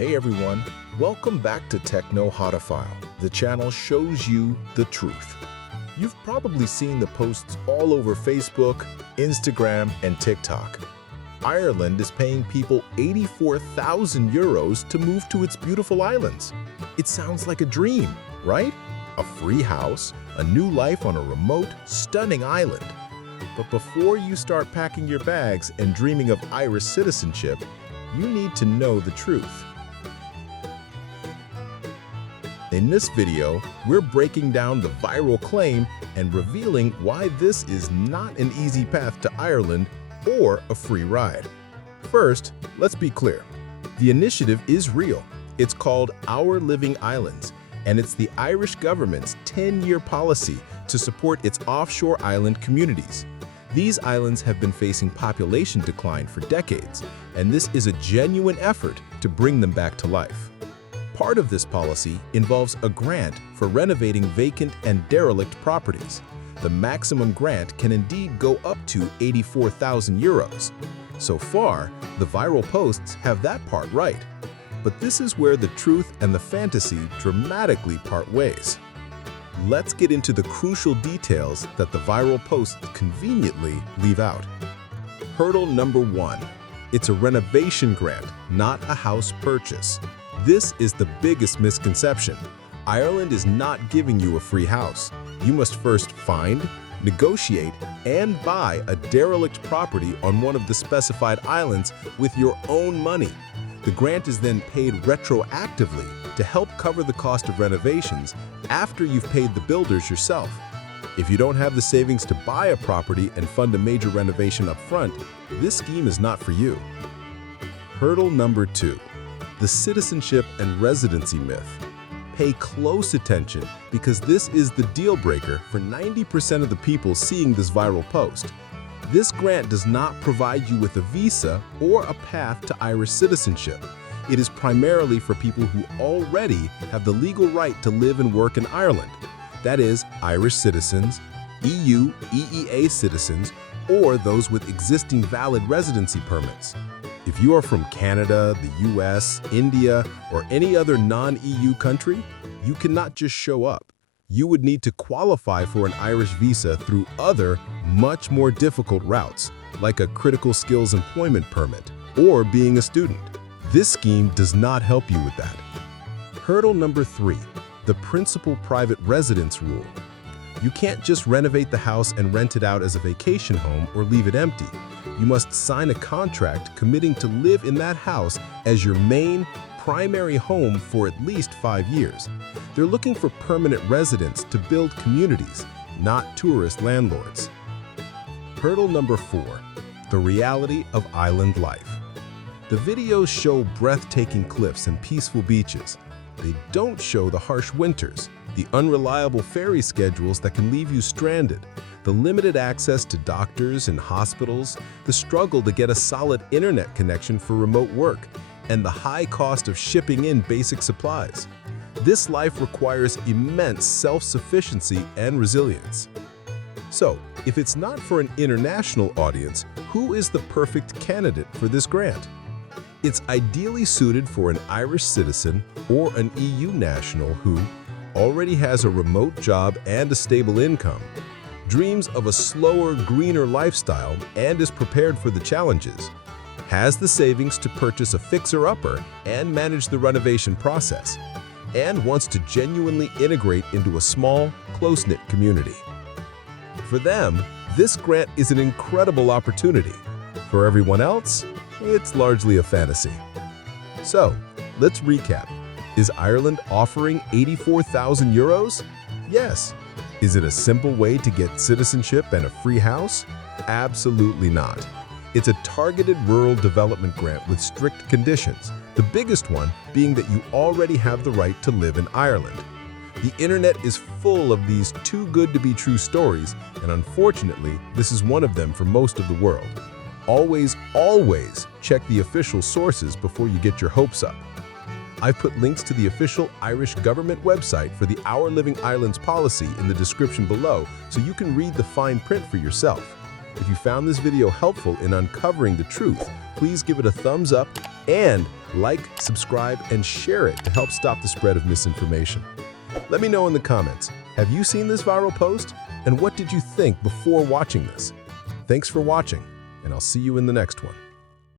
Hey everyone, welcome back to Techno Hodophile. The channel shows you the truth. You've probably seen the posts all over Facebook, Instagram, and TikTok. Ireland is paying people 84,000 euros to move to its beautiful islands. It sounds like a dream, right? A free house, a new life on a remote, stunning island. But before you start packing your bags and dreaming of Irish citizenship, you need to know the truth. In this video, we're breaking down the viral claim and revealing why this is not an easy path to Ireland or a free ride. First, let's be clear. The initiative is real. It's called Our Living Islands, and it's the Irish government's 10-year policy to support its offshore island communities. These islands have been facing population decline for decades, and this is a genuine effort to bring them back to life. Part of this policy involves a grant for renovating vacant and derelict properties. The maximum grant can indeed go up to 84,000 euros. So far, the viral posts have that part right. But this is where the truth and the fantasy dramatically part ways. Let's get into the crucial details that the viral posts conveniently leave out. Hurdle number 1. It's a renovation grant, not a house purchase. This is the biggest misconception. Ireland is not giving you a free house. You must first find, negotiate, and buy a derelict property on one of the specified islands with your own money. The grant is then paid retroactively to help cover the cost of renovations after you've paid the builders yourself. If you don't have the savings to buy a property and fund a major renovation up front, this scheme is not for you. Hurdle number 2. The citizenship and residency myth. Pay close attention because this is the deal breaker for 90% of the people seeing this viral post. This grant does not provide you with a visa or a path to Irish citizenship. It is primarily for people who already have the legal right to live and work in Ireland. That is, Irish citizens, EU, EEA citizens, or those with existing valid residency permits. If you are from Canada, the US, India, or any other non-EU country, you cannot just show up. You would need to qualify for an Irish visa through other, much more difficult routes, like a critical skills employment permit or being a student. This scheme does not help you with that. Hurdle number 3, the principal private residence rule. You can't just renovate the house and rent it out as a vacation home or leave it empty. You must sign a contract committing to live in that house as your main, primary home for at least 5 years. They're looking for permanent residents to build communities, not tourist landlords. Hurdle number 4, the reality of island life. The videos show breathtaking cliffs and peaceful beaches. They don't show the harsh winters, the unreliable ferry schedules that can leave you stranded, the limited access to doctors and hospitals, the struggle to get a solid internet connection for remote work, and the high cost of shipping in basic supplies. This life requires immense self-sufficiency and resilience. So, if it's not for an international audience, who is the perfect candidate for this grant? It's ideally suited for an Irish citizen or an EU national who already has a remote job and a stable income, dreams of a slower, greener lifestyle, and is prepared for the challenges, has the savings to purchase a fixer-upper and manage the renovation process, and wants to genuinely integrate into a small, close-knit community. For them, this grant is an incredible opportunity. For everyone else, it's largely a fantasy. So, let's recap. Is Ireland offering 84,000 euros? Yes. Is it a simple way to get citizenship and a free house? Absolutely not. It's a targeted rural development grant with strict conditions, the biggest one being that you already have the right to live in Ireland. The internet is full of these too good to be true stories, and unfortunately, this is one of them for most of the world. Always, always check the official sources before you get your hopes up. I've put links to the official Irish government website for the Our Living Islands policy in the description below so you can read the fine print for yourself. If you found this video helpful in uncovering the truth, please give it a thumbs up and Like, subscribe, and share it to help stop the spread of misinformation. Let me know in the comments, have you seen this viral post? And what did you think before watching this? Thanks for watching, and I'll see you in the next one.